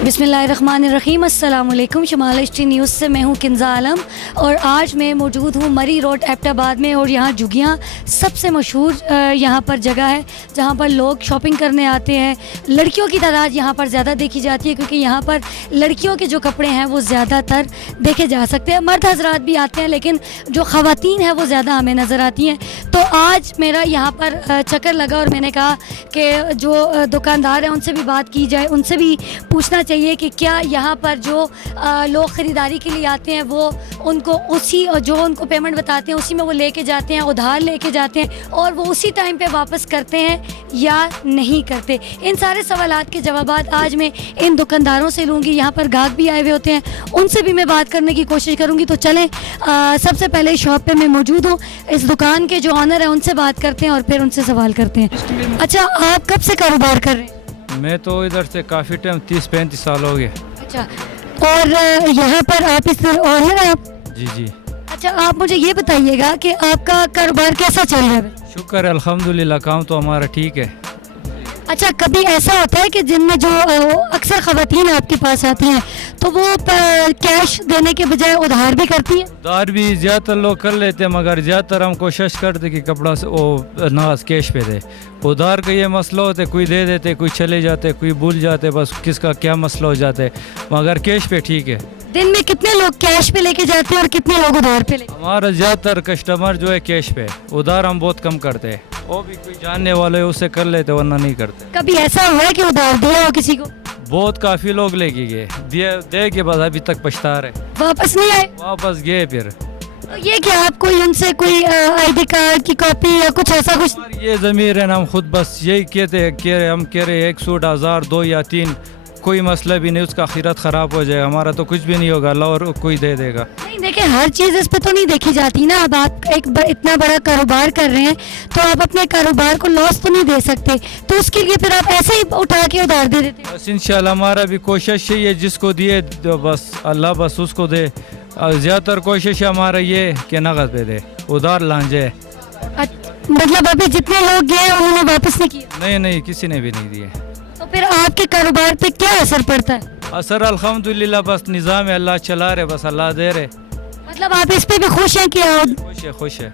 बिस्मिल्लाहिर्रहमानिर्रहीम। अस्सलाम वालेकुम। शमाल हिस्ट्री न्यूज़ से मैं हूँ किंज़ा आलम और आज मैं मौजूद हूँ मरी रोड एबटाबाद में। और यहाँ झुग्गियाँ सबसे मशहूर यहाँ पर जगह है जहाँ पर लोग शॉपिंग करने आते हैं। लड़कियों की तादाद यहाँ पर ज़्यादा देखी जाती है क्योंकि यहाँ पर लड़कियों के जो कपड़े हैं वो ज़्यादातर देखे जा सकते हैं। मर्द हजरात भी आते हैं लेकिन जो ख़वातीन हैं वो ज़्यादा हमें नज़र आती हैं। तो आज मेरा यहाँ पर चक्कर लगा और मैंने कहा कि जो दुकानदार हैं उनसे भी बात की जाए, उनसे भी पूछना चाहिए कि क्या यहाँ पर जो लोग ख़रीदारी के लिए आते हैं वो उनको उसी जो उनको पेमेंट बताते हैं उसी में वो लेके जाते हैं, उधार लेके जाते हैं और वो उसी टाइम पे वापस करते हैं या नहीं करते। इन सारे सवालात के जवाबात आज मैं इन दुकानदारों से लूँगी। यहाँ पर गाहक भी आए हुए होते हैं, उनसे भी मैं बात करने की कोशिश करूँगी। तो चलें सबसे पहले शॉप पे मैं मौजूद हूँ, इस दुकान के जो ऑनर हैं उनसे बात करते हैं और फिर उनसे सवाल करते हैं। अच्छा, आप कब से कारोबार कर रहे हैं? मैं तो इधर से काफ़ी टाइम 30-35 साल हो गए। अच्छा, और यहाँ पर आप इस ऑनर हैं आप? जी जी। अच्छा, आप मुझे ये बताइएगा कि आपका कारोबार कैसा चल रहा है? शुक्र है अल्हम्दुलिल्लाह, काम तो हमारा ठीक है। अच्छा, कभी ऐसा होता है कि जिनमें जो अक्सर ख़वातीन आपके पास आती हैं तो वो कैश देने के बजाय उधार भी करती हैं? उधार भी ज़्यादातर लोग कर लेते हैं मगर ज़्यादातर हम कोशिश करते कि कपड़ा से वो नाज कैश पे दे। उधार का ये मसला होता है, कोई दे देते, कोई चले जाते, कोई भूल जाते, बस किसका क्या मसला हो जाता है। मगर कैश पे ठीक है। दिन में कितने लोग कैश पे लेके जाते हैं और कितने लोग उधार पे लेके? हमारा ज़्यादातर कस्टमर जो है कैश पे, उधार हम बहुत कम करते हैं। वो भी कोई जानने वाले है उससे कर लेते वरना नहीं करते। कभी ऐसा हुआ है कि उधार दिया हो किसी को? बहुत काफ़ी लोग लेके गए, दे के बस अभी तक पछता रहे, वापस नहीं आए? वापस गए फिर। तो ये क्या आप कोई उनसे कोई ID कार्ड की कॉपी या कुछ ऐसा कुछ? ये ज़मीर है ना, हम खुद बस यही कहते हैं, हम कह रहे हैं 1 सूट 1000 2 या 3, कोई मसला भी नहीं, उसका आखिरत ख़राब हो जाए, हमारा तो कुछ भी नहीं होगा, अल्लाह और कोई दे देगा। नहीं, देखिए हर चीज़ इस पे तो नहीं देखी जाती ना। अब आप इतना बड़ा कारोबार कर रहे हैं तो आप अपने कारोबार को लॉस तो नहीं दे सकते, तो उसके लिए फिर आप ऐसे ही उठा के उधार दे देते हैं? बस इंशाल्लाह हमारा भी कोशिश यही है, जिसको दिए तो बस अल्लाह बस उसको दे। ज़्यादातर कोशिश है हमारा ये कि नगद पे दे, उधार लांझे। मतलब अभी जितने लोग गए उन्होंने वापस नहीं किया? नहीं, किसी ने भी नहीं दिए। तो फिर आपके कारोबार पे क्या असर पड़ता है? असर अल्हम्दुलिल्लाह बस निज़ाम है, अल्लाह चला रहे, बस अल्लाह दे रहे। मतलब आप इस पे भी खुश हैं कि खुश है।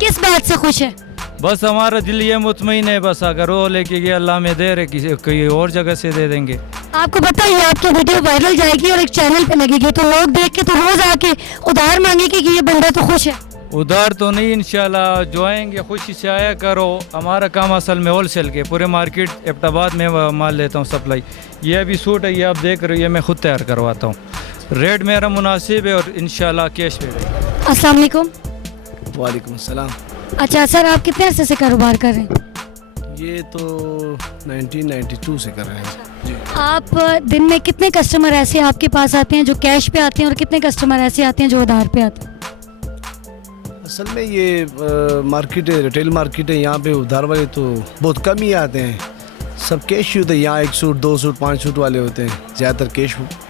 किस बात से खुश है? बस हमारा दिल ये मुतमईन है, बस अगर वो लेके गया अल्लाह में दे रहे, किसी कोई और जगह से दे देंगे। आपको पता है आपकी वीडियो वायरल जाएगी और एक चैनल पे लगेगी तो लोग देख के तो रोज आके उधार मांगेंगे कि ये बंदा तो खुश है। उधार तो नहीं, इंशाल्लाह जो आएंगे खुशी से आया करो। हमारा काम असल में होलसेल के, पूरे मार्केट एबटाबाद में माल लेता हूँ सप्लाई। ये अभी सूट है, ये आप देख रहे हो, ये मैं खुद तैयार करवाता हूँ, रेट मेरा मुनासिब है और इंशाल्लाह कैश पे। अस्सलाम वालेकुम। वालेकुम अस्सलाम। अच्छा सर, आप कितने अरसे से कारोबार कर रहे हैं? ये तो 1992 से कर रहे हैं जी। आप दिन में कितने कस्टमर ऐसे आपके पास आते हैं जो कैश पे आते हैं और कितने कस्टमर ऐसे आते हैं जो उधार पे आते हैं? असल में ये मार्केट है, रिटेल मार्केट है, यहाँ पे उधार वाले तो बहुत कम ही आते हैं, सब कैश ही होते हैं। यहाँ 1 सूट 2 सूट 5 सूट वाले होते हैं, ज़्यादातर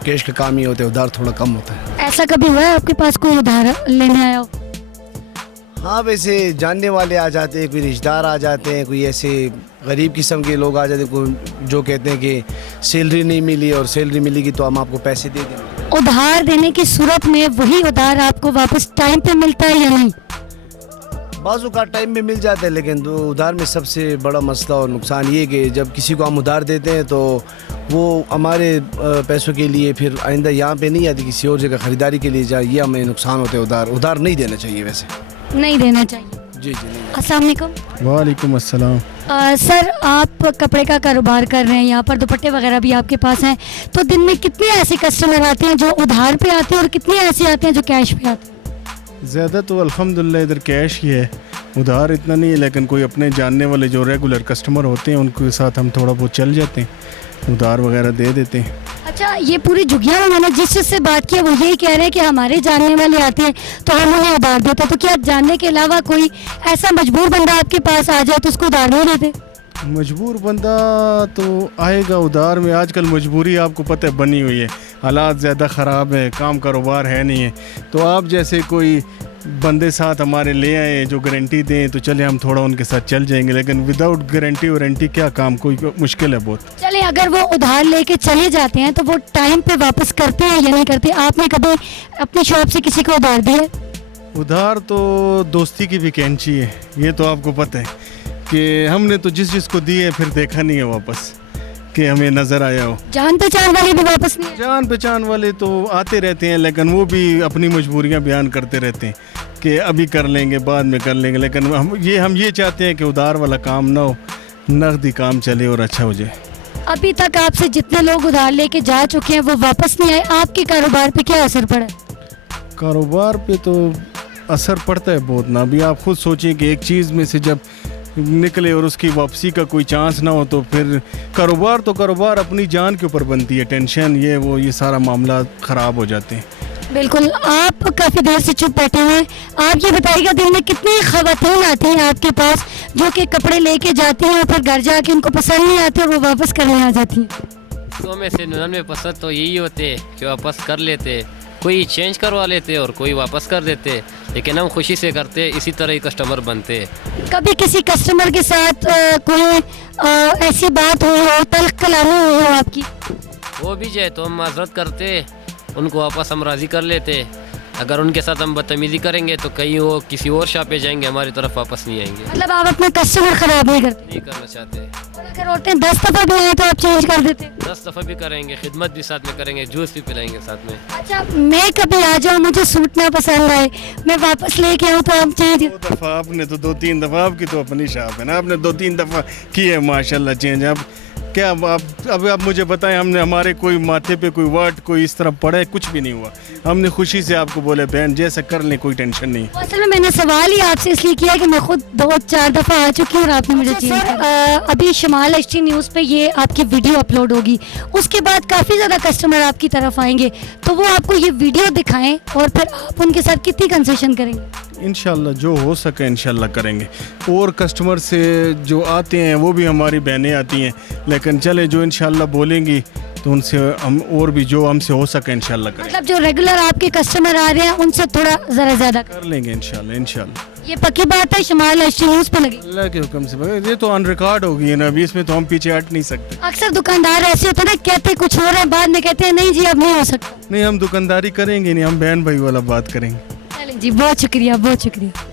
कैश का काम ही होता है, उधार थोड़ा कम होता है। ऐसा कभी हुआ है आपके पास कोई उधार लेने आया हो? हाँ, वैसे जानने वाले आ जाते हैं, कोई रिश्तेदार आ जाते हैं, कोई ऐसे गरीब किस्म के लोग आ जाते हैं, कोई जो कहते हैं कि सैलरी नहीं मिली और सैलरी मिलेगी तो हम आपको पैसे दे देंगे। उधार देने की सूरत में वही उधार आपको वापस टाइम पे मिलता है या नहीं? बाज़ों का टाइम में मिल जाता है, लेकिन तो उधार में सबसे बड़ा मसला और नुकसान ये कि जब किसी को हम उधार देते हैं तो वो हमारे पैसों के लिए फिर आइंदा यहाँ पे नहीं आती, किसी और जगह ख़रीदारी के लिए जाए, ये हमें नुकसान होता है। उधार नहीं देना चाहिए, वैसे नहीं देना चाहिए। जी जी नहीं। अस्सलाम वालेकुम। वालेकुम अस्सलाम। सर, आप कपड़े का कारोबार कर रहे हैं, यहाँ पर दुपट्टे वगैरह भी आपके पास हैं, तो दिन में कितने ऐसे कस्टमर आते हैं जो उधार पे आते हैं और कितने ऐसे आते हैं जो कैश पे आते हैं? ज़्यादा तो अल्हम्दुलिल्लाह इधर कैश ही है, उधार इतना नहीं है, लेकिन कोई अपने जानने वाले जो रेगुलर कस्टमर होते हैं उनके साथ हम थोड़ा बहुत चल जाते हैं, उधार वगैरह दे देते हैं। अच्छा, ये पूरी झुग्गियाँ में मैंने जिस से बात की है वो यही कह रहे हैं कि हमारे जानने वाले आते हैं तो हम उन्हें उधार देते हैं, तो क्या जानने के अलावा कोई ऐसा मजबूर बंदा आपके पास आ जाए तो उसको उधार नहीं देते? मजबूर बंदा तो आएगा उधार में, आजकल मजबूरी आपको पता है बनी हुई है, हालात ज़्यादा ख़राब है, काम कारोबार है नहीं है, तो आप जैसे कोई बंदे साथ हमारे ले आए जो गारंटी दें तो चले हम थोड़ा उनके साथ चल जाएंगे, लेकिन विदाउट गारंटी वारंटी क्या काम, कोई मुश्किल है बहुत। चलिए, अगर वो उधार लेके चले जाते हैं तो वो टाइम पे वापस करते हैं या नहीं करते? आपने कभी अपनी शॉप से किसी को उधार दिया? उधार तो दोस्ती की भी कैंची है, ये तो आपको पता है कि हमने तो जिसको दिए फिर देखा नहीं है वापस कि हमें नज़र आया हो। जान पहचान वाले भी वापस नहीं आए? जान पहचान वाले तो आते रहते हैं, लेकिन वो भी अपनी मजबूरियां बयान करते रहते हैं कि अभी कर लेंगे, बाद में कर लेंगे, लेकिन हम ये चाहते हैं कि उधार वाला काम ना हो, नकदी काम चले और अच्छा हो जाए। अभी तक आपसे जितने लोग उधार लेके जा चुके हैं वो वापस नहीं आए, आपके कारोबार पे क्या असर पड़ा? कारोबार पे तो असर पड़ता है बहुत ना। अभी आप खुद सोचिए कि एक चीज़ में से जब निकले और उसकी वापसी का कोई चांस ना हो तो फिर कारोबार अपनी जान के ऊपर बनती है, टेंशन ये सारा मामला ख़राब हो जाते हैं। बिल्कुल। आप काफ़ी देर से चुप बैठे हुए हैं, आप ये बताइएगा दिन में कितनी ख़वातीन आती हैं आपके पास जो कि कपड़े लेके जाती हैं और फिर घर जाके उनको पसंद नहीं आते और वो वापस करने आ जाती हैं? 100 में से 99% तो यही होते कि वापस कर लेते, कोई चेंज करवा लेते और कोई वापस कर देते, लेकिन हम खुशी से करते, इसी तरह ही कस्टमर बनते। कभी किसी कस्टमर के साथ कोई ऐसी बात हुई हो, तल्ख कलामी हुई हो आपकी? वो भी जाए तो हम माजरत करते, उनको वापस हम राज़ी कर लेते। अगर उनके साथ हम बदतमीज़ी करेंगे तो कहीं वो किसी और शॉप पे जाएंगे, हमारी तरफ वापस नहीं आएंगे। मतलब आप अपने कस्टमर ख़राब नहीं करते? नहीं करना चाहते। और अगर होते 10 दफ़ा भी आए तो आप चेंज कर देते? 10 दफ़ा भी करेंगे, खिदमत भी साथ में करेंगे, जूस भी पिलाएंगे साथ में। अच्छा, मैं कभी आ जाऊँ, मुझे सूट ना पसंद आए, मैं वापस लेके आऊँ तो हम चेंज? 2 दफ़ा आपने तो 2-3 दफ़ा, आपकी तो अपनी शॉप है ना, आपने 2-3 दफ़ा की है माशाल्लाह चेंज। अब क्या अब आप मुझे बताएं, हमने हमारे कोई माथे पे कोई वर्ड कोई इस तरह पड़ा है? कुछ भी नहीं हुआ। हमने खुशी से आपको बोले बहन जैसा कर लें, कोई टेंशन नहीं। असल में मैंने सवाल ही आपसे इसलिए किया कि मैं खुद 2-4 दफ़ा आ चुकी हूँ और आपने मुझे चेंज किया। अभी शमाल एचटी न्यूज़ पे ये आपकी वीडियो अपलोड होगी, उसके बाद काफ़ी ज़्यादा कस्टमर आपकी तरफ आएंगे, तो वो आपको ये वीडियो दिखाएं और फिर आप उनके साथ कितनी कंसेशन करेंगे? इंशाल्लाह जो हो सके इंशाल्लाह करेंगे। और कस्टमर से जो आते हैं वो भी हमारी बहनें आती हैं, लेकिन चले जो इंशाल्लाह बोलेंगी तो उनसे हम और भी जो हमसे हो सके इंशाल्लाह करेंगे। मतलब जो रेगुलर आपके कस्टमर आ रहे हैं उनसे थोड़ा ज़रा ज़्यादा कर लेंगे इंशाल्लाह। ये पक्की बात है, शमाल एचटी न्यूज़ पे लगी? अल्लाह के हुक्म से बगैर ये तो ऑन रिकॉर्ड होगी है ना, अभी इसमें तो हम पीछे हट नहीं सकते। अक्सर दुकानदार ऐसे होते हैं ना, कहते कुछ हो रहा है, बाद में कहते हैं नहीं जी अब नहीं हो सकता। नहीं, हम दुकानदारी करेंगे नहीं, हम बहन भाई वाला बात करेंगे। चलें जी, बहुत शुक्रिया, बहुत शुक्रिया।